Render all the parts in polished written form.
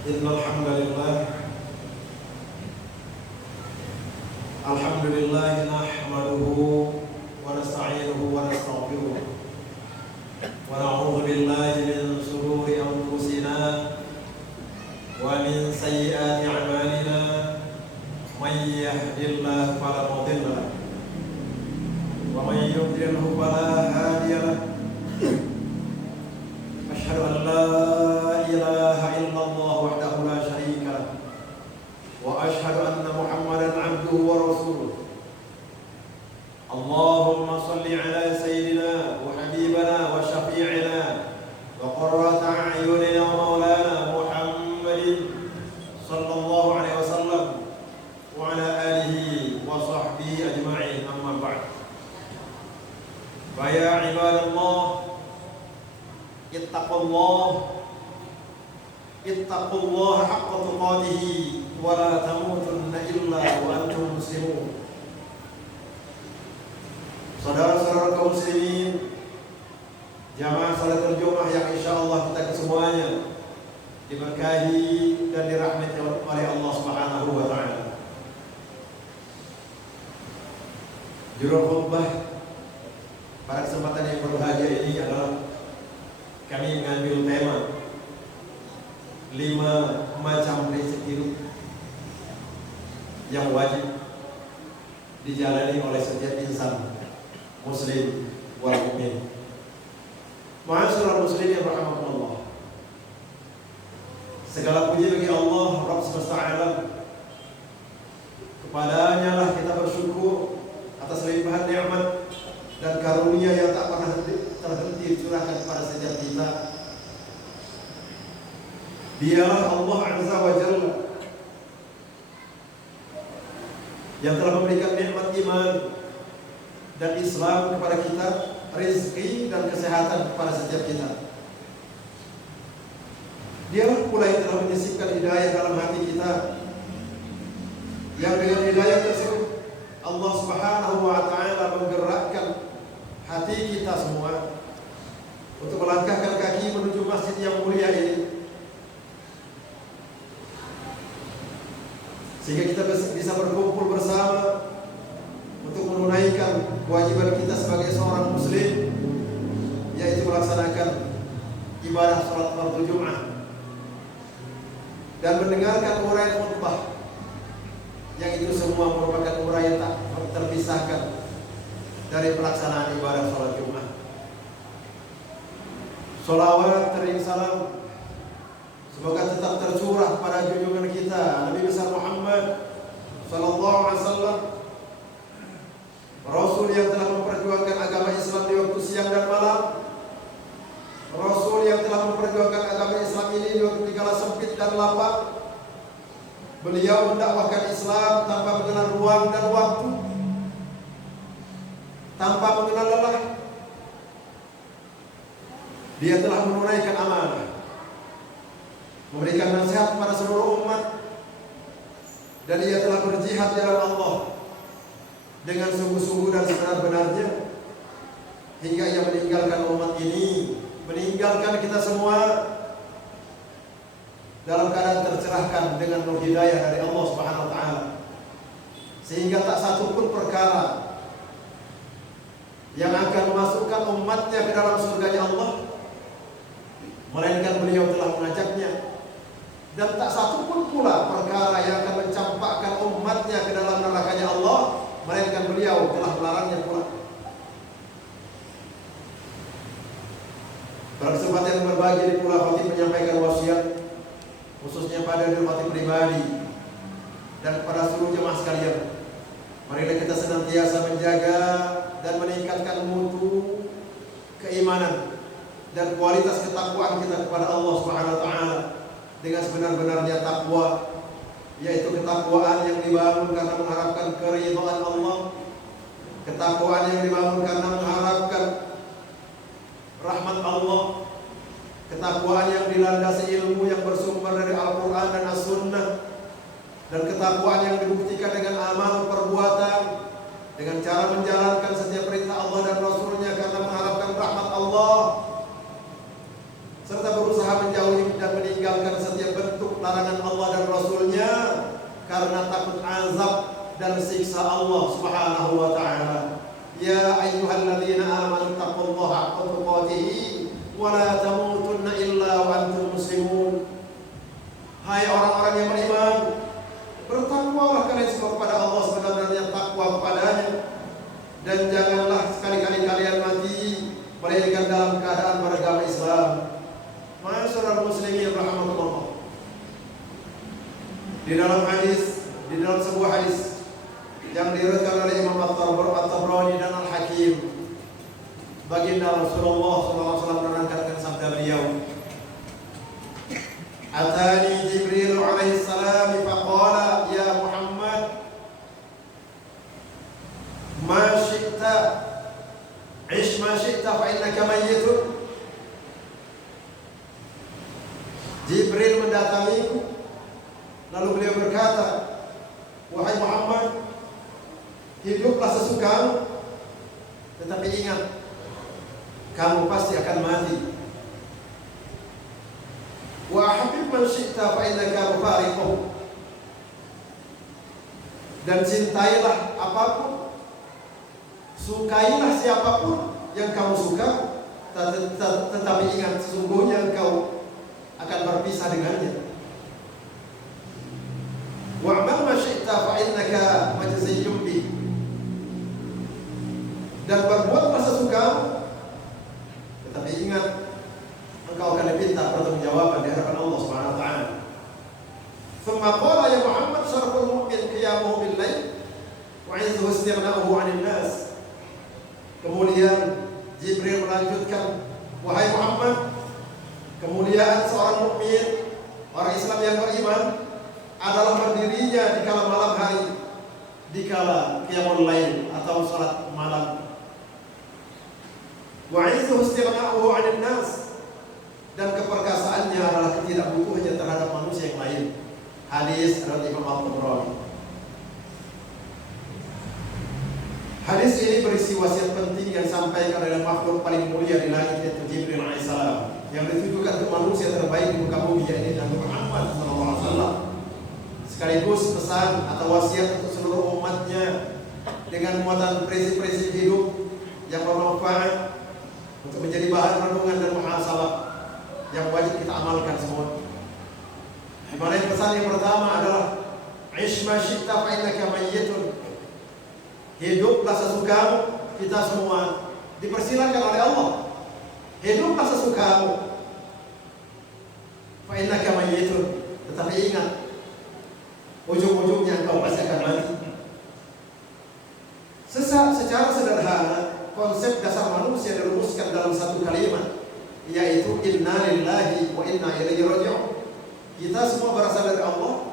Alhamdulillah nahmaduhu wa nasta'inuhu wa nastaghfiruh wa na'udzu billahi min shururi anfusina wa min sayyiati a'malina may yahdihillahu fala mudilla lahu wa may yudlilhu fala hadiya lahu asyhadu an la ilaha illallah wahdahu la syarika lahu wa asyhadu anna Muhammadan 'abduhu wa rasuluh. Allahumma shalli 'ala sayyidina wa habibana wa syafi'ina wa qurrata a'yunina wa maulana Muhammadin sallallahu alaihi wasallam wa 'ala alihi wa sahbihi ajma'in, amma ba'd. Fa ya ibadallah, ittaqullaha haqqa tuqatih wa la tamutunna illa wa antum muslimun. Saudara-saudara kaum muslimin, jamaah salatul Jumat yang insyaallah kita kesemuanya diberkahi dan dirahmati oleh Allah Subhanahu wa taala. Judul khutbah pada kesempatan yang berbahagia ini adalah kami mengambil tema 5 macam prinsip hidup yang wajib dijalani oleh setiap insan muslim wal mukmin. Ma'asyiral muslimin rahimakumullah. Segala puji bagi Allah Rabb semesta alam. Kepadanya lah kita bersyukur atas limpahan nikmat dan karunia yang tak pernah terhenti dicurahkan kepada setiap kita. Dialah Allah Azza wa Jalla yang telah memberikan nikmat iman dan Islam kepada kita, rezeki dan kesehatan kepada setiap kita. Dialah pula yang telah menyisipkan hidayah dalam hati kita, yang dengan hidayah tersebut Allah Subhanahu wa taala menggerakkan hati kita semua untuk melangkahkan kaki menuju masjid yang mulia ini, sehingga kita bisa berkumpul bersama untuk menunaikan kewajiban kita sebagai seorang muslim, yaitu melaksanakan ibadah salat fardu Jumat dan mendengarkan uraian khutbah, yang itu semua merupakan uraian tak terpisahkan dari pelaksanaan ibadah salat Jumat. Sholawat tering salam semoga tetap tercurah pada junjungan kita Nabi besar Muhammad sallallahu alaihi wasallam, Rasul yang telah memperjuangkan agama Islam di waktu siang dan malam, Rasul yang telah memperjuangkan agama Islam ini di waktu dikala sempit dan lapang. Beliau mendakwahkan Islam tanpa mengenal ruang dan waktu, tanpa mengenal lelah. Dia telah menunaikan amanah, memberikan nasihat kepada seluruh umat, dan dia telah berjihad di jalan Allah dengan sungguh-sungguh dan sebenar-benarnya, hingga ia meninggalkan umat ini, meninggalkan kita semua dalam keadaan tercerahkan dengan nur hidayah dari Allah Subhanahu wa taala, sehingga tak satu pun perkara yang akan memasukkan umatnya ke dalam surganya Allah, melainkan beliau telah mengajaknya. Dan tak satu pun pula perkara yang akan mencampakkan umatnya ke dalam nerakanya Allah, melainkan beliau telah melarangnya pula. Pada kesempatan yang berbagi ini pula khatib menyampaikan wasiat, khususnya pada diri khatib pribadi dan kepada seluruh jemaah sekalian. Marilah kita senantiasa menjaga dan meningkatkan mutu keimanan dan kualitas ketakwaan kita kepada Allah Subhanahu wa taala dengan sebenar-benarnya takwa, yaitu ketakwaan yang dibangun karena mengharapkan keridhaan Allah, ketakwaan yang dibangun karena mengharapkan rahmat Allah, ketakwaan yang dilandasi ilmu yang bersumber dari Al-Quran dan As-Sunnah, dan ketakwaan yang dibuktikan dengan amal perbuatan, dengan cara menjalankan setiap perintah Allah dan Rasulnya karena mengharapkan rahmat Allah, serta berusaha menjauhi dan meninggalkan setiap bentuk larangan Allah dan Rasulnya karena takut azab dan siksa Allah Subhanahu wa taala. Ya ayyuhalladzina amanu taqullaha haqqa tuqatih wa la tamutunna illa wa antum muslimun. Hai orang-orang yang beriman, bertakwalah kalian semua kepada Allah sebenarnya takwa kepadanya, dan janganlah sekali-kali kalian mati melainkan dalam keadaan beragama Islam. Ma'asyiral muslimin rahimakumullah. Di dalam sebuah hadis yang diriwayatkan oleh Imam At-Tabrani dan Al-Hakim, baginda Rasulullah SAW menerangkan sabda beliau, Atani Jibril alaihi salam faqala ya Muhammad ma syi'ta ish ma syi'ta fa innaka mayyitun. Jibril mendatangi lalu beliau berkata, wahai Muhammad, hiduplah sesukamu, tetapi ingat kamu pasti akan mati. Wa habib man syi'ta fa innaka mufariquh. Dan cintailah apapun, sukailah siapapun yang kamu suka, tetapi ingat sesungguhnya engkau akan berpisah dengannya. Wa'mal ma syi'ta fa innaka majziyyun bih. Dan berbuatlah sesukamu, tetapi ingat engkau akan diminta pertanggungjawaban di hadapan Allah Subhanahu wa taala. Thumma qala ya Muhammad syaraful mu'min qiyamuhu bil lail wa 'izzuhu istighna'uhu 'anil nas. Kemudian Jibril melanjutkan, wahai Muhammad, kemuliaan seorang mukmin, orang Islam yang beriman adalah berdirinya di kala malam hari, di kala qiyamul lail atau salat malam. Wa 'izzuhu istighna'uhu 'anil nas, dan keperkasaannya adalah ketidakbutuhannya terhadap manusia yang lain. Hadis dari Imam At-Tabrani. Hadis ini berisi wasiat penting yang disampaikan oleh makhluk paling mulia di langit, yaitu Jibril alaihissalam, yang ditujukan untuk manusia terbaik di muka bumi, yaitu Nabi Muhammad SAW. Sekaligus pesan atau wasiat untuk seluruh umatnya dengan muatan prinsip-prinsip hidup yang bermanfaat untuk menjadi bahan renungan dan muhasabah yang wajib kita amalkan semua. Di mana pesan yang pertama adalah ish ma syi'ta fa innaka mayyitun. Hiduplah sesukamu. Kita semua dipersilakan oleh Allah. Hiduplah sesukamu. Fa innaka mayyitun. Tetapi ingat, ujung-ujungnya engkau pasti akan mati. Secara sederhana, konsep dasar manusia dirumuskan dalam satu kalimat, yaitu inna lillahi wa inna ilaihi raji'un. Kita semua berasal dari Allah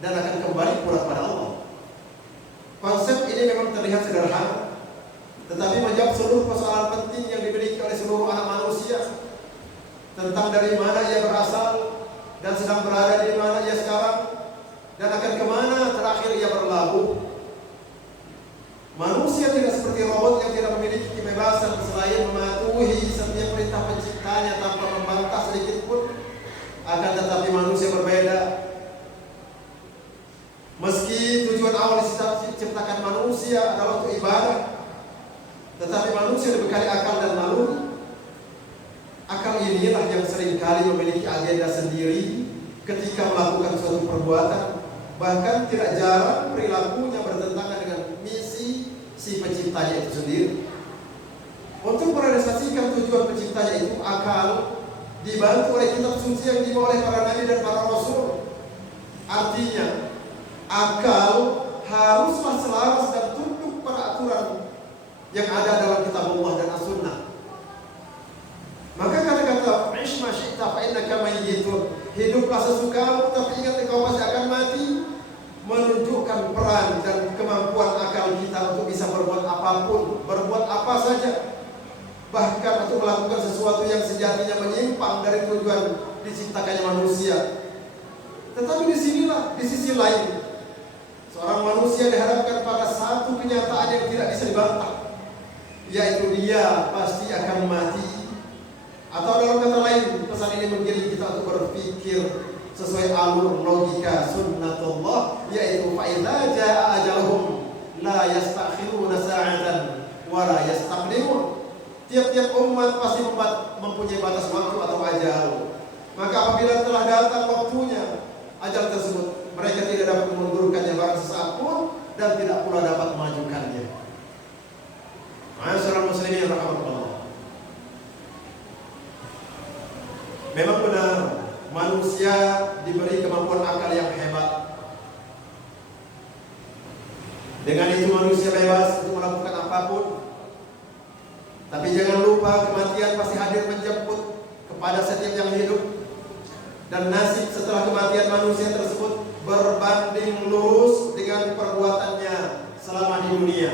dan akan kembali pula kepada Allah. Konsep ini memang terlihat sederhana, tetapi menjawab seluruh persoalan penting yang dimiliki oleh seluruh anak manusia, tentang dari mana ia berasal dan sedang berada di mana ia sekarang, dan akan kemana terakhir ia berlabuh. Manusia tidak seperti robot yang tidak memiliki kebebasan selain mematuhi setiap perintah penciptanya tanpa membantah sedikit pun. Akan tetapi manusia berbeda. Meski tujuan awal diciptakan manusia adalah untuk ibadah, tetapi manusia dibekali akal dan naluri. Akal inilah yang seringkali memiliki agenda sendiri ketika melakukan suatu perbuatan. Bahkan tidak jarang perilakunya bertentangan dengan misi si penciptanya itu sendiri. Untuk merealisasikan tujuan penciptanya itu, akal dibantu oleh kitab suci yang dibawa oleh para nabi dan para rasul. Artinya, akal haruslah selaras dan tunduk pada aturan yang ada dalam kitab Allah dan as-sunnah. Maka kata-kata ish ma syi'ta fa innaka mayyitun, hiduplah sesukamu tapi ingat engkau pasti akan mati, menunjukkan peran dan kemampuan akal kita untuk bisa berbuat apapun, berbuat apa saja, bahkan untuk melakukan sesuatu yang sejatinya menyimpang dari tujuan diciptakannya manusia. Tetapi disinilah, di sisi lain, seorang manusia dihadapkan pada satu kenyataan yang tidak bisa dibantah, yaitu dia pasti akan mati. Atau dalam kata lain, pesan ini menggiring kita untuk berpikir sesuai alur logika sunnatullah, yaitu fa idza jaa ajaluhum la yastakhiruna sa'atan wa la yastaqdimun. Tiap-tiap umat pasti mempunyai batas waktu atau ajal. Maka apabila telah datang waktunya ajal tersebut, mereka tidak dapat memundurkannya barang sesaat pun dan tidak pula dapat memajukannya. Ma'asyiral muslimin rahimakumullah. Memang benar manusia diberi kemampuan akal yang hebat. Dengan itu manusia bebas untuk melakukan apapun. Tapi jangan lupa kematian pasti hadir menjemput kepada setiap yang hidup. Dan nasib setelah kematian manusia tersebut berbanding lurus dengan perbuatannya selama di dunia.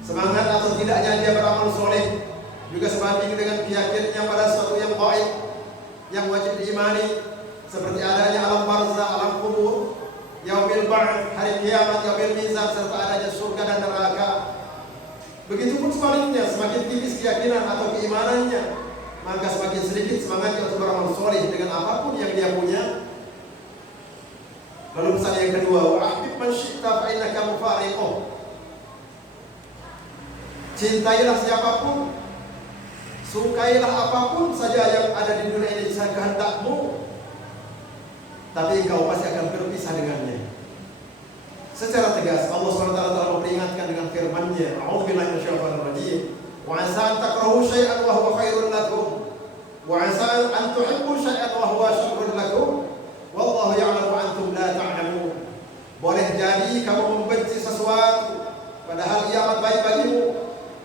Semangat atau tidaknya dia beramal soleh juga sebanding dengan keyakinannya pada sesuatu yang gaib yang wajib diimani, seperti adanya alam barzah, alam kubur, yaumil ba'ts, hari kiamat, yaumil mizan, serta adanya surga dan neraka. Begitupun sebaliknya, semakin tipis keyakinan atau keimanannya, maka semakin sedikit semangatnya untuk beramal soleh dengan apapun yang dia punya. Lalu pesan yang kedua, wa ahbib man syi'ta fa innaka mufariquh. Cintailah siapapun, sukailah apapun saja yang ada di dunia ini jika kehendakmu, tapi engkau pasti akan berpisah dengannya. Secara tegas Allah SWT telah memperingatkan dengan firman-Nya, a'udzubillahi minasyaitonir rajim, wa 'asa an takrahu syai'an wa huwa khairun lakum, wa 'asa an tuhibbu syai'an wa huwa syarrun lakum, wallahu ya'lamu wa antum la ta'lamun. Boleh jadi kamu membenci sesuatu padahal ia amat baik bagimu,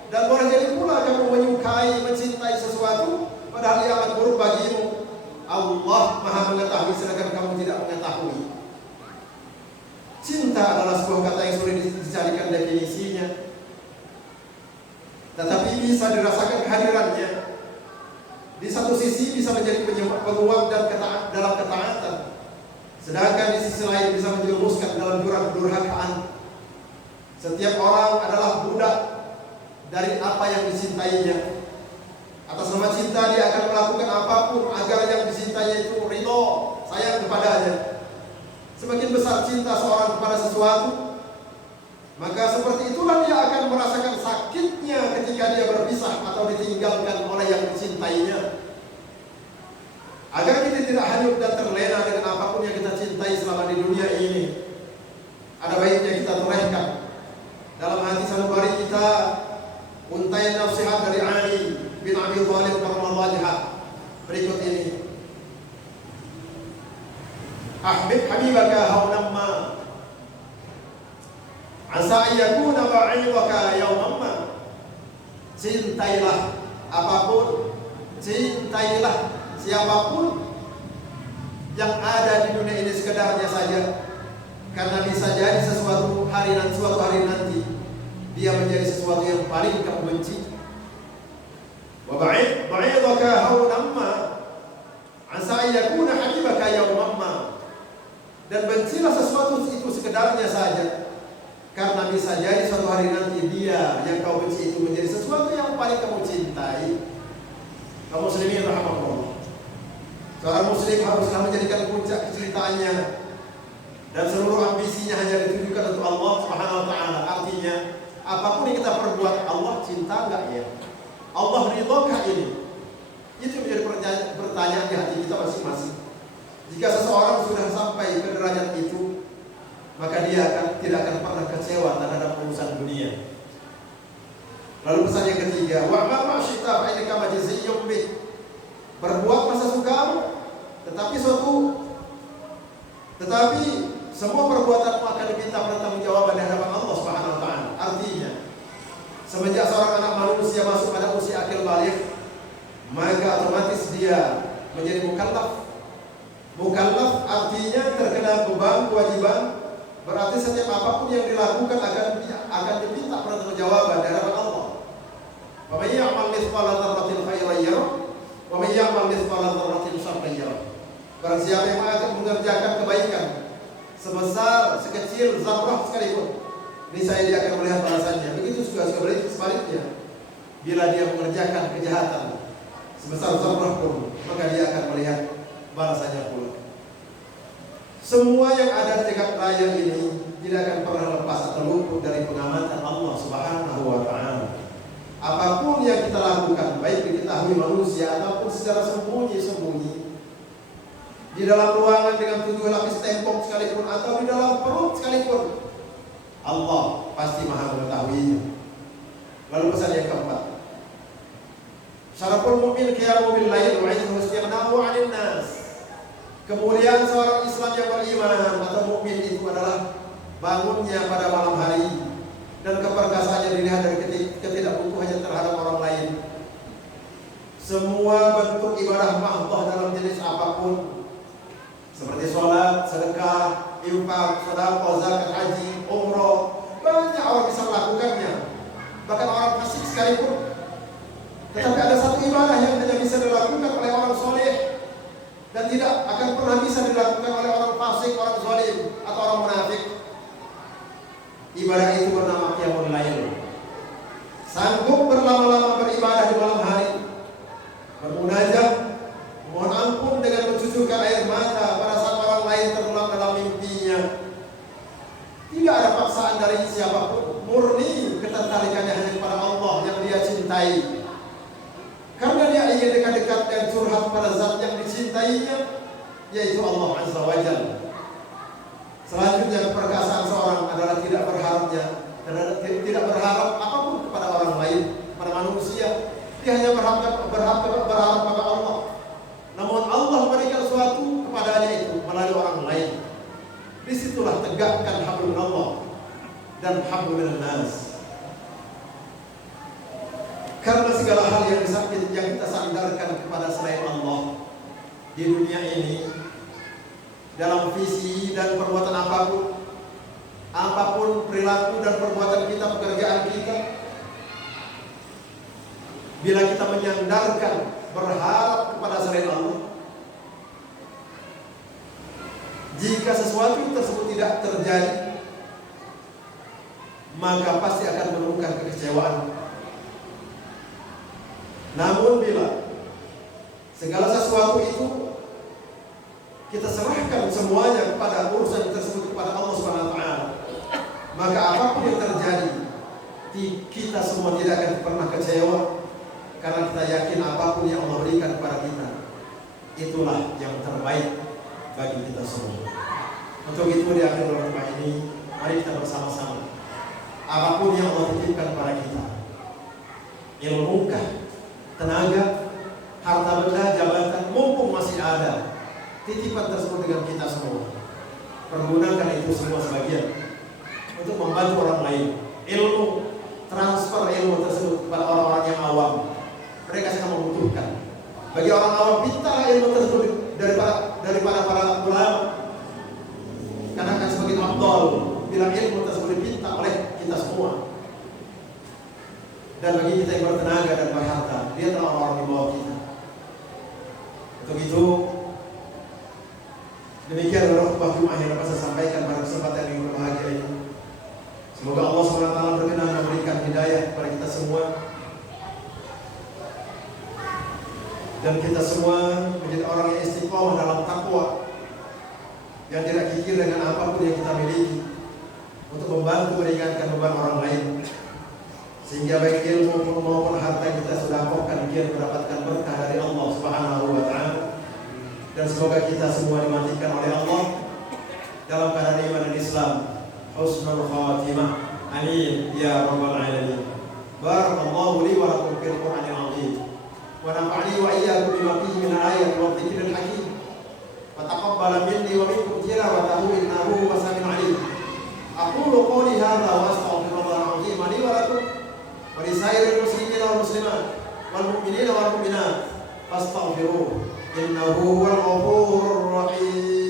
dan boleh jadi pula kamu menyukai, mencintai sesuatu padahal ia amat buruk bagimu. Allah Maha mengetahui sedangkan kamu tidak mengetahui. Cinta adalah sebuah kata yang sulit dicarikan definisinya, tetapi bisa dirasakan kehadirannya. Di satu sisi bisa menjadi penguat dan dalam ketaatan, sedangkan di sisi lain bisa menjerumuskan dalam jurang kedurhakaan. Setiap orang adalah budak dari apa yang dicintainya. Atas nama cinta dia akan melakukan apapun agar yang dicintainya itu ridho, sayang kepadanya. Semakin besar cinta seorang kepada sesuatu, maka seperti itulah dia akan merasakan sakitnya ketika dia berpisah atau ditinggalkan oleh yang dicintainya. Agar kita tidak hanyut dan terlena dengan apapun yang kita cintai selama di dunia ini, ada baiknya kita torehkan dalam hati sanubari kita untaian nasihat dari Ali bin Abi Thalib karramallahu berikut ini. Ahbib habibaka haunan ma asa yakuna ba'idaka yawman ma. Cintailah apapun, cintailah siapapun yang ada di dunia ini sekedarnya saja, karena bisa jadi suatu hari nanti dia menjadi sesuatu yang paling kamu benci. Wa ba'idaka haunan ma asa yakuna habibaka yawman ma. Dan bencilah sesuatu itu sekedarnya saja, karena bisa jadi suatu hari nanti dia yang kau benci itu menjadi sesuatu yang paling kamu cintai. Kaum muslimin rahimakumullah. Seorang muslim haruslah menjadikan puncak kecintaannya dan seluruh ambisinya hanya ditujukan untuk Allah Subhanahu wa taala. Artinya, apapun yang kita perbuat, Allah cinta enggak ya? Allah ridhokah ini? Itu menjadi pertanyaan di hati kita masing-masing. Jika seseorang sudah sampai ke derajat itu, maka dia tidak akan pernah kecewa terhadap urusan dunia. Lalu pesan yang ketiga, wa'mal ma syi'ta fa innaka majziyyun bih. Berbuat masa sukamu, tetapi semua perbuatanmu akan diminta pertanggungjawaban di hadapan Allah Subhanahu wa taala. Artinya, semenjak seorang anak manusia masuk pada usia akil baligh, maka otomatis dia menjadi mukallaf. Mukallaf artinya terkena beban kewajiban, berarti setiap apapun yang dilakukan akan diminta pertanggungjawaban dari Allah. Wa may ya'mal mithqala dzarratin khairan yarah wa may ya'mal mithqala dzarratin syarran yarah. Barang siapa yang akan mengerjakan kebaikan sebesar sekecil zarrah sekalipun, niscaya dia akan melihat balasannya. Begitu juga sebaliknya, bila dia mengerjakan kejahatan sebesar zarrah pun, maka dia akan melihat balasannya pula. Semua yang ada di jagat raya ini tidak akan pernah lepas atau luput dari pengamatan Allah Subhanahu wa Ta'ala. Apapun yang kita lakukan, baik diketahui manusia ataupun secara sembunyi-sembunyi, di dalam ruangan dengan 7 lapis tembok sekalipun atau di dalam perut sekalipun, Allah pasti Maha mengetahuinya. Lalu pesan yang keempat, syaraful mu'min qiyamul bil lail wa 'izzuhu istighna'u 'anil nas. Kemuliaan seorang Islam yang beriman atau mukmin itu adalah bangunnya pada malam hari dan keperkasaannya dilihat dari ketidakbutuhannya terhadap orang lain. Semua bentuk ibadah mahdoh dalam jenis apapun, seperti sholat, sedekah, infak, sedekah, zakat, haji, umroh, banyak orang bisa melakukannya. Bahkan orang fasik sekalipun. Tetapi ada satu ibadah yang hanya bisa dilakukan oleh orang soleh dan tidak akan pernah bisa dilakukan oleh orang fasik, orang zalim, atau orang munafik. Ibadah itu bernama qiyamul lail. Sanggup berlama-lama beribadah di malam hari, bermunajat, mohon ampun dengan mencucurkan air mata pada saat orang lain terlelap dalam mimpinya. Tidak ada paksaan dari siapapun, murni ketertarikannya hanya kepada Allah yang dia cintai. Karena dia ingin dekat-dekat dan curhat pada zat yang dicintainya, yaitu Allah Azza wa Jalla. Selanjutnya, keperkasaan seorang adalah tidak berharap apapun kepada orang lain, pada manusia. Dia hanya berharap pada Allah. Namun Allah memberikan sesuatu kepadanya itu melalui orang lain. Disitulah tegakkan hablum Allah dan hablum minan nas. Karena segala hal yang kita sandarkan kepada selain Allah di dunia ini, dalam visi dan perbuatan apapun perilaku dan perbuatan kita, pekerjaan kita, bila kita menyandarkan berharap kepada selain Allah, jika sesuatu tersebut tidak terjadi, maka pasti akan menemukan kekecewaan. Namun bila segala sesuatu itu kita serahkan semuanya kepada urusan tersebut kepada Allah Subhanahu wa Ta'ala, maka apapun yang terjadi, kita semua tidak akan pernah kecewa, karena kita yakin apapun yang Allah berikan kepada kita, itulah yang terbaik bagi kita semua. Untuk itu di akhir rumah ini, mari kita bersama-sama, apapun yang Allah titipkan kepada kita, ilmu, tenaga, harta benda, jabatan, mumpung masih ada, titipan tersebut dengan kita semua, pergunakan itu semua sebagian untuk membantu orang lain. Ilmu, transfer ilmu tersebut kepada orang-orang yang awam, mereka sangat membutuhkan. Bagi orang awam, pintarlah ilmu tersebut daripada para ulama, karena akan semakin afdal bila ilmu tersebut dipinta oleh kita semua. Dan bagi kita yang bertenaga dan berharta, dia adalah orang-orang di bawah kita. Untuk itu, demikian khutbah Jumat yang dapat saya sampaikan pada kesempatan yang berbahagia ini. Semoga Allah SWT berkenan memberikan hidayah kepada kita semua, dan kita semua menjadi orang yang istiqomah dalam takwa, yang tidak kikir dengan apapun yang kita miliki, untuk membantu meringankan beban orang lain, sehingga baik ilmu maupun harta yang kita sudah kokkan dia mendapatkan berkah dari Allah Subhanahu wa Ta'ala. Dan semoga kita semua dimatikan oleh Allah dalam keadaan iman dan Islam. Husnul khatimah. Amin ya rabbal alamin. Barakallahu li wa lakum fil Qur'anil azim. Wa nafa'ani wa iyyakum bima fihi min al-ayati wa dhikril hakim. Wa taqabbala minni wa minkum tilawatahu innahu huwas samiul alim. Aqulu qawli hadza wa astaghfirullahal azim li wa lakum wa li sairil muslimin wal muslimat wal mu'minina wal mu'minat fastaghfiruhu innahu huwal ghafurur rahim.